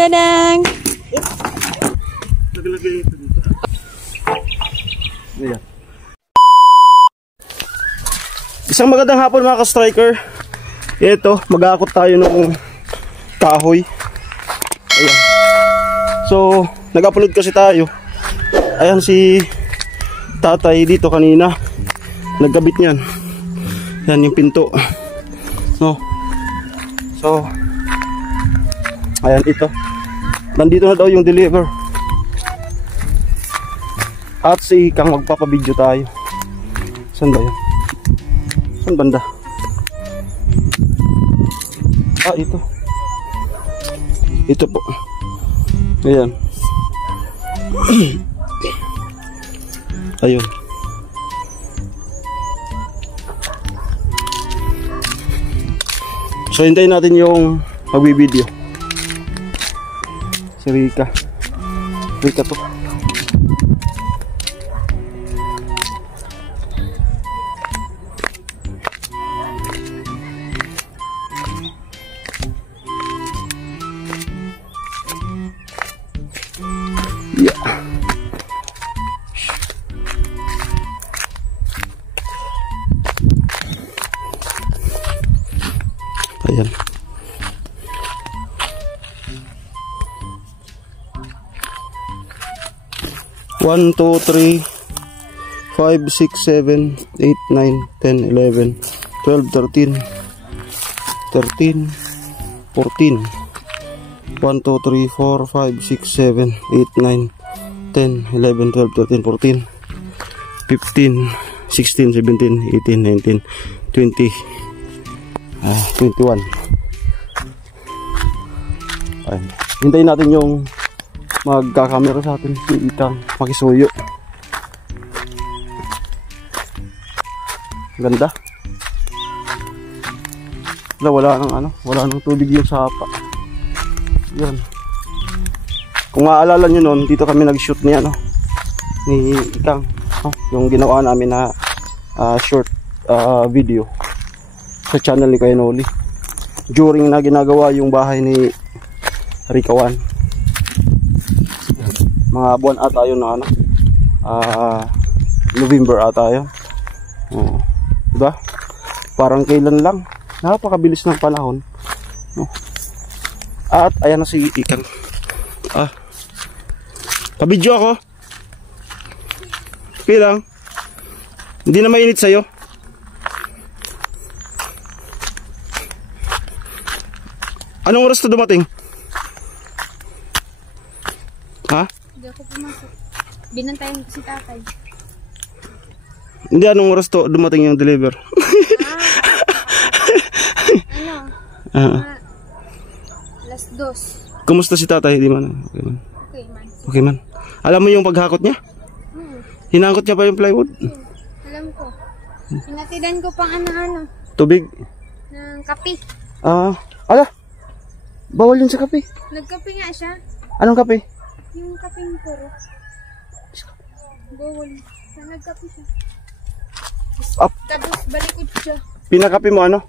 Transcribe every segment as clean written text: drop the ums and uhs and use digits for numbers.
Tadang! Naglagay ito dito. Ayan. Isang magandang hapon mga ka-striker. Ito, mag-aakot tayo ng kahoy. Ayan. So, nag-upload kasi tayo. Ayan si tatay dito kanina. Nagkabit niyan. Yan yung pinto. No. So, ayan ito. Nandito na daw yung deliver. At si Ikang magpapabidyo tayo. Saan ba yun? Saan banda? Ah, ito. Ito po. Ayan. Ayun. So, hintayin natin yung magbibideo. Si Rika. Rika to. Yeah. Ayan. One, two, three, 5, 6, 7, 8, 9, 10, 11, 12, 13, 13, 14. 1, 2, 3, 4, 5, 6, 7, 8, 9, 10, 11, 12, 13, 14, 15, 16, 17, 18, 19, 20, 21. Ayan. Hintayin natin yung magkakamera sa atin si Ikang Makisuyo. Ganda. Wala nang tubig yung sapa. Yan. Kung maaalala nyo nun, dito kami nag-shoot ni Ikang, yung ginawa namin na short video sa channel ni Kuya Noli during na ginagawa yung bahay ni Rikawan. Mga buwan ata yun na November ata yun. Diba? Parang kailan lang, napakabilis ng panahon. At ayan na si Ikang. Pabidyo ako. Okay lang. Hindi na mainit sa'yo. Anong oras to dumating? Ha? Hindi ako pumasok. Binantayan ko si tatay. Hindi, anong oras to dumating yung deliver? Alas 2. Kumusta si tatay? Di man? Okay man. Okay man. Okay man. Alam mo yung paghakot niya? Hinangkot niya pa yung plywood? Alam ko. Pinatidan ko pang ano. Tubig? Ng kape. Ala! Bawal yun sa kape. Nagkape nga siya. Anong kape? Yung kapeng puro. Bawal. Nagkape siya. Tapos balikod siya. Pinakape mo ano?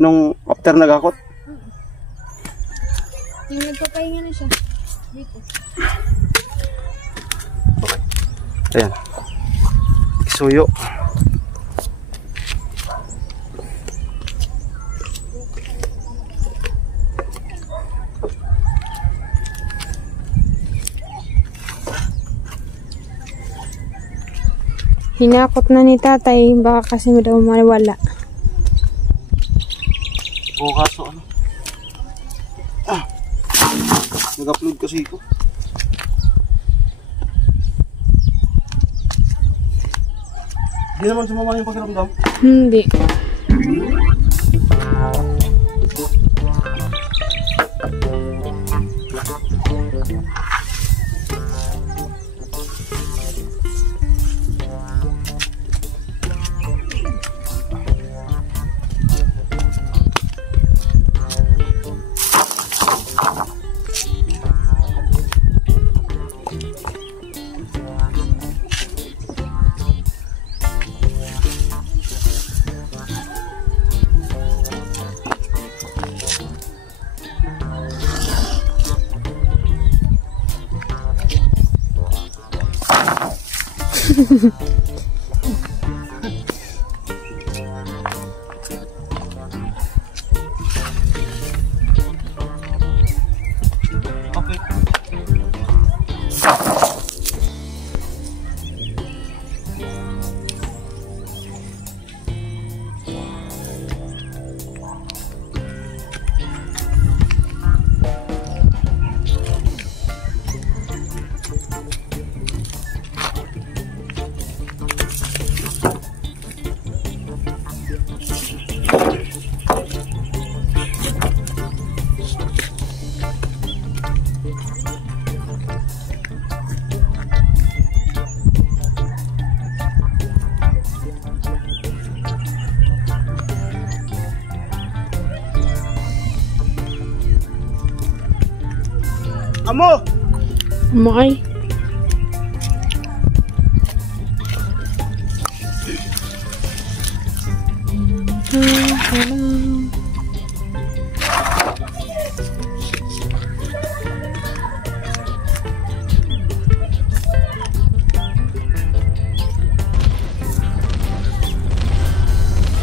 Nung after nagakot? Yung nagpapahinga na siya. Dito. Ayan. Suyo. Hinakot na ni tatay, baka kasi daw mawala. O kaso ano? Nag-upload kasi ko. Hindi naman sumama yung pakiramdam? Hindi. Okay. Amo! Makay.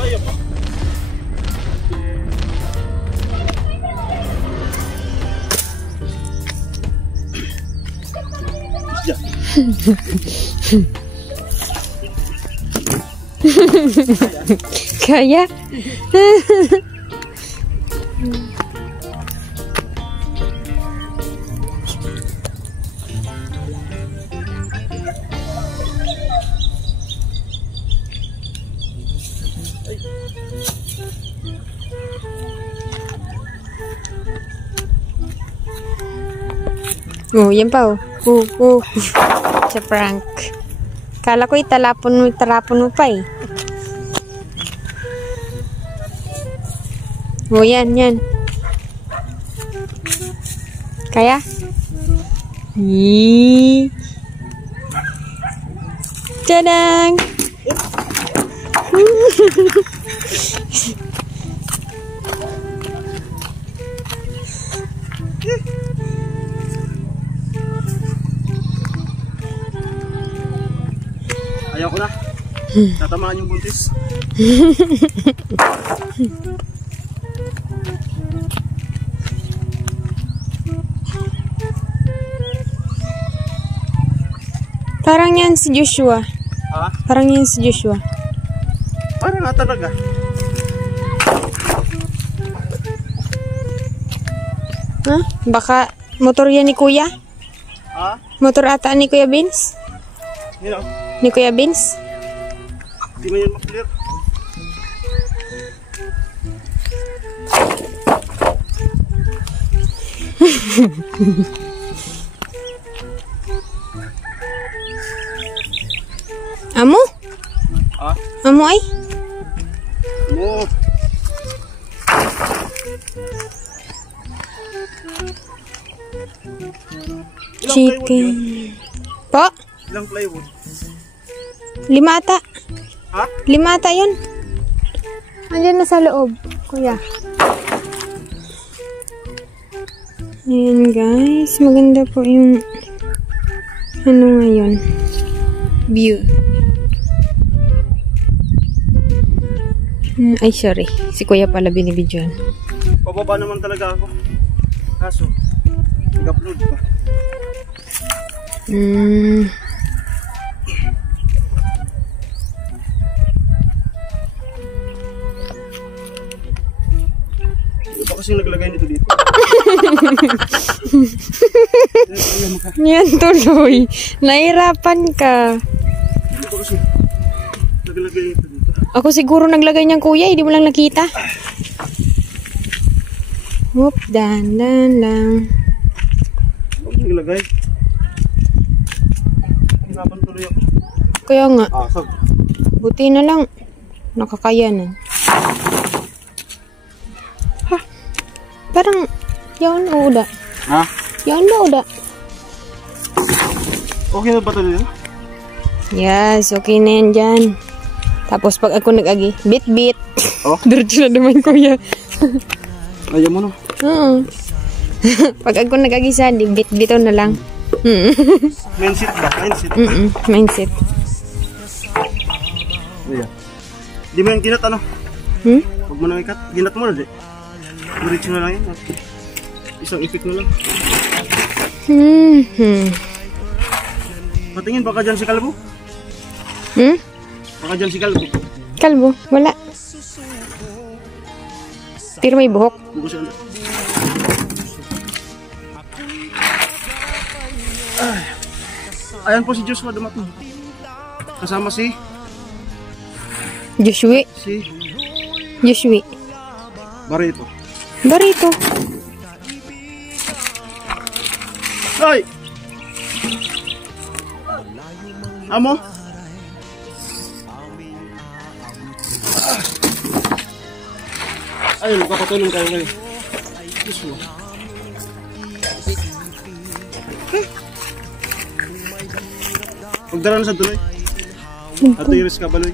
Ayaw pa. Kaya? Oh, yan pa oh. Sa prank. Kala ko italapon mo pa eh. Oh, yan. Kaya? Yee. Tadang! Ayaw ko na. Tatamaan yung buntis. Parang yan si Joshua. Ha? Parang yan si Joshua. Parang nga talaga. Ha? Baka motor yan ni Kuya? Ha? Motor ata ni Kuya Vince? You know, Ni Kuya Vince? di mo yan maklear. Amo? Ha? Amo ay? Mo. Chicken. Po? Ilang plywood? 5 ata. Ha? 5 ata yun. Andiyan na sa loob, Kuya. Ayan guys, maganda po yung ano ngayon, view. Ay sorry, si Kuya pala binibidyoan. Pababa naman talaga ako. Kaso, nag-upload pa. Ano ba kasi naglagay nito dito? Yan tuloy. Nahirapan ka. Ano ba kasi naglagay nito dito? Ako siguro naglagay niyang Kuya, hindi mo lang nakita. Whoop, dandan lang. Ano ba naglagay? Hinapan tuloy ako. Kaya nga, Asag. buti na lang. Nakakayanan. Ha? Parang, yaon o uda? Ha? Yaon ba uda? Okay na ba ito dito? Yes, okay na yan dyan. Tapos pag ako nag-agi, bit-bit. Oh? Diretso na naman Kuya. Ayaw mo na. Oo. Pag ako nag-agi sa di, bit-bito na lang. Mindset ba? Mindset. Mindset. Ayan. Di mo yung kinat ano? Hmm? Huwag mo na ikat. Ginat mo na di. Diretso na lang yun. Isang ipik na lang. Patingin, baka dyan si Kalbo. Baka dyan si Kalbo. Kalbo? Wala. Pero may buhok. Buko siya. Ayan po si Joshua dumating. Kasama si Joshua. Joshua. Barito. Barito. Ay! Amo? Ayun, magpapatulong kayo ngayon. Joshua. Pagdara na sa tuloy. Ato iris ka baloy.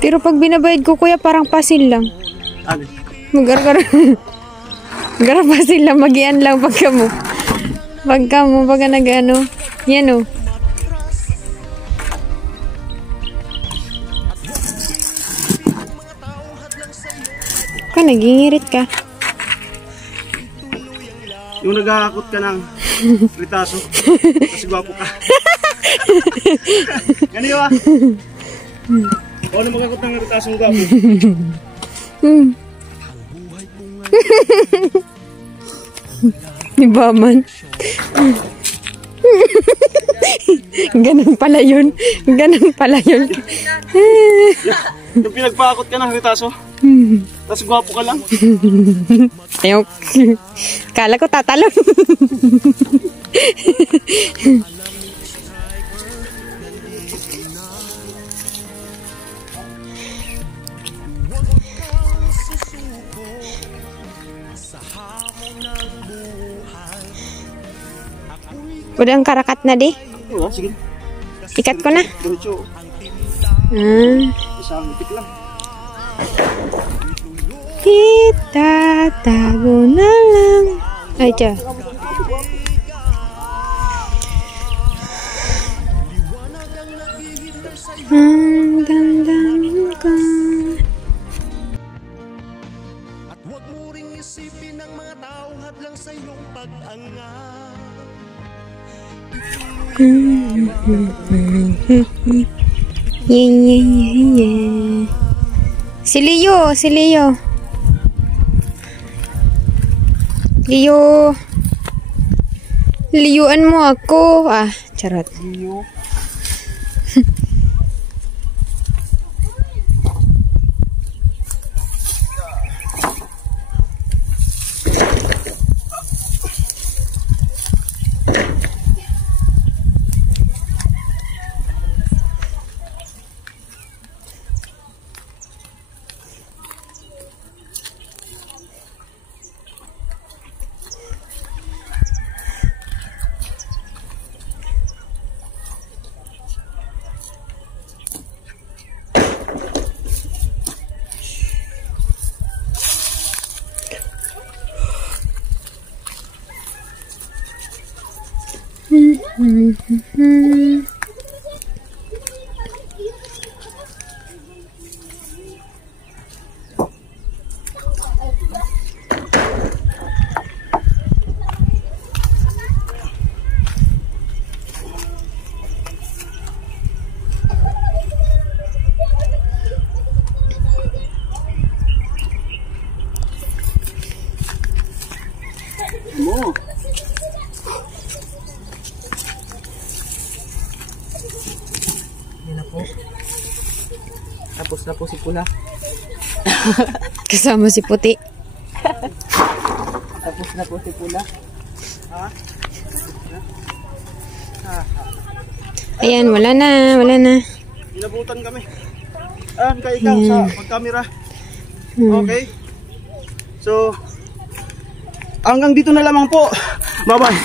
Pero pag binabayad ko, kuya, parang pasil lang. Ano? Gara pasil lang, mag-ian lang pagka mo. Pagka nag-ano. Yan o. Nagingirit ka. Yung naghahakot ka ng ritaso. Kasi gwapo ka. Ganito ah. O na magkakot ng ritasong gwapo. Ni Baman. Ganun pala yun. Ganun pala yun. Yung pinagpakot ka ng ritaso. Tapos gwapo ka lang. Ayok. Kala ko tatalon. Udah ang karakat na di. Oo, sige. Ikat ko na. Diretso. Isang itik lang. Kita tago na lang. Ay, tiyo. Ang ganda ko. At huwag mo ring isipin ang mga taong hadlang sa iyong pag-angat. Yeah. Si Leo. Liyuan mo ako. Ah, charot. Leo. Mo. Yan na po. Tapos na po si Pula. Kasama si Puti. Tapos na po si Pula. Ayan, wala na. Inabutan kami. Kaya ikaw sa pagkamera. Okay? So, hanggang dito na lamang po. Bye-bye.